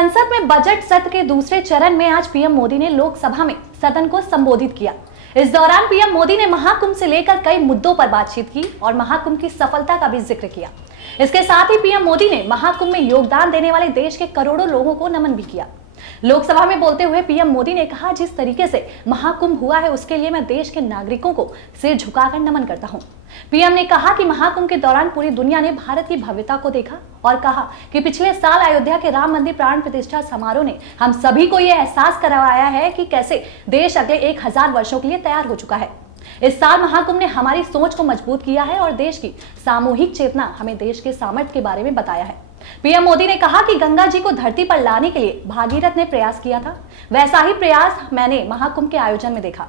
संसद में बजट सत्र के दूसरे चरण में आज पीएम मोदी ने लोकसभा में सदन को संबोधित किया। इस दौरान पीएम मोदी ने महाकुंभ से लेकर कई मुद्दों पर बातचीत की और महाकुंभ की सफलता का भी जिक्र किया। इसके साथ ही पीएम मोदी ने महाकुंभ में योगदान देने वाले देश के करोड़ों लोगों को नमन भी किया। लोकसभा में बोलते हुए पीएम मोदी ने कहा, जिस तरीके से महाकुंभ हुआ है उसके लिए मैं देश के नागरिकों को सिर झुकाकर नमन करता हूं। पीएम ने कहा कि महाकुंभ के दौरान पूरी दुनिया ने भारत की भव्यता को देखा और कहा कि पिछले साल अयोध्या के राम मंदिर प्राण प्रतिष्ठा समारोह ने हम सभी को यह एहसास करवाया है कि कैसे देश अगले 1000 वर्षों के लिए तैयार हो चुका है। इस साल महाकुंभ ने हमारी सोच को मजबूत किया है और देश की सामूहिक चेतना हमें देश के सामर्थ्य के बारे में बताया है। पीएम मोदी ने कहा कि गंगा जी को धरती पर लाने के लिए भागीरथ ने प्रयास किया था, वैसा ही प्रयास मैंने महाकुंभ के आयोजन में देखा।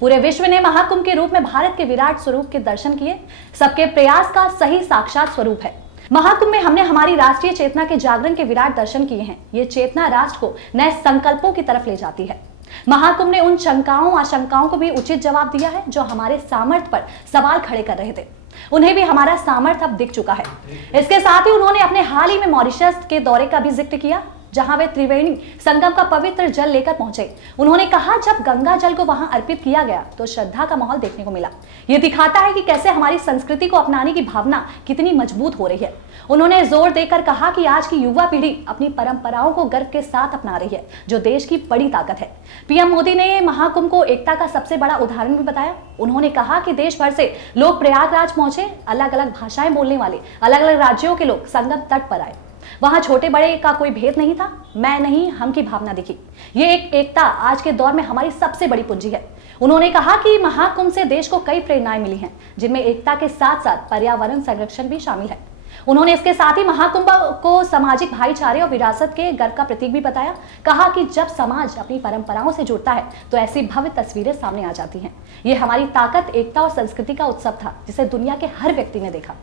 पूरे विश्व ने महाकुंभ के रूप में भारत के विराट स्वरूप के दर्शन किए। सबके प्रयास का सही साक्षात स्वरूप है। महाकुंभ में हमने हमारी राष्ट्रीय चेतना के जागरण के विराट दर्शन किए हैं। ये चेतना राष्ट्र को नए संकल्पों की तरफ ले जाती है। महाकुंभ ने उन शंकाओं आशंकाओं को भी उचित जवाब दिया है जो हमारे सामर्थ्य पर सवाल खड़े कर रहे थे। उन्हें भी हमारा सामर्थ्य अब दिख चुका है। इसके साथ ही उन्होंने अपने हाल ही में मॉरिशस के दौरे का भी जिक्र किया, जहां वे त्रिवेणी संगम का पवित्र जल लेकर पहुंचे। उन्होंने कहा, जब गंगा जल को वहां अर्पित किया गया तो श्रद्धा का माहौल देखने को मिला। यह दिखाता है कि कैसे हमारी संस्कृति को अपनाने की भावना कितनी मजबूत हो रही है। उन्होंने जोर देकर कहा कि आज की युवा पीढ़ी अपनी परंपराओं को गर्व के साथ अपना रही है, जो देश की बड़ी ताकत है। पीएम मोदी ने महाकुंभ को एकता का सबसे बड़ा उदाहरण भी बताया। उन्होंने कहा कि देश भर से लोग प्रयागराज पहुंचे। अलग अलग भाषाएं बोलने वाले अलग अलग राज्यों के लोग संगम तट पर आए। वहां छोटे बड़े का कोई भेद नहीं था। मैं नहीं, हम की भावना दिखी। ये एकता आज के दौर में हमारी सबसे बड़ी पूंजी है। उन्होंने कहा कि महाकुंभ से देश को कई प्रेरणाएं मिली हैं, जिनमें एकता के साथ साथ पर्यावरण संरक्षण भी शामिल है। उन्होंने इसके साथ ही महाकुंभ को सामाजिक भाईचारे और विरासत के गर्व का प्रतीक भी बताया। कहा कि जब समाज अपनी परंपराओं से जुड़ता है तो ऐसी भव्य तस्वीरें सामने आ जाती हैं। ये हमारी ताकत, एकता और संस्कृति का उत्सव था, जिसे दुनिया के हर व्यक्ति ने देखा।